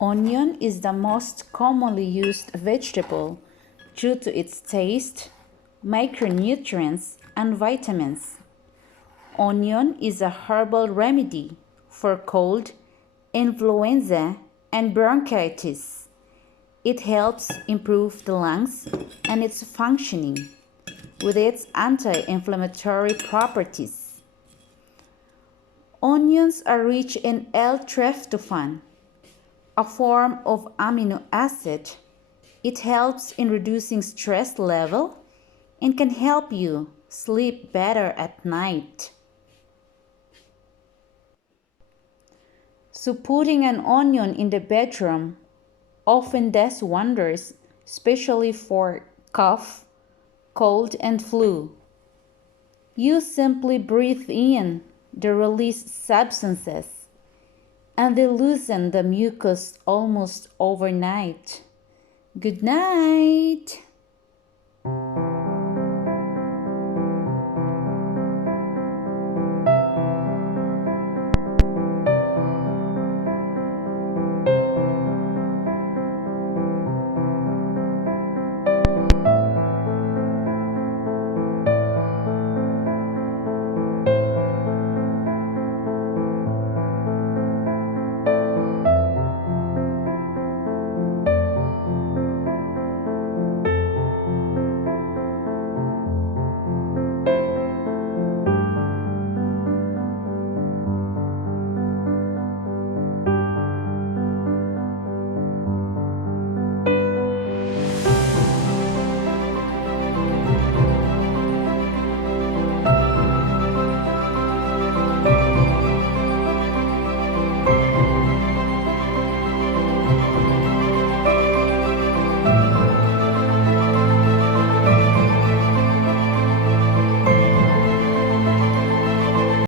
Onion is the most commonly used vegetable due to its taste, micronutrients, and vitamins. Onion is a herbal remedy for cold, influenza, and bronchitis. It helps improve the lungs and its functioning with its anti-inflammatory properties. Onions are rich in L-tryptophan, a form of amino acid. It helps in reducing stress level and can help you sleep better at night. So putting an onion in the bedroom often does wonders, especially for cough, cold, and flu. You simply breathe in the released substances and they loosen the mucus almost overnight. Good night.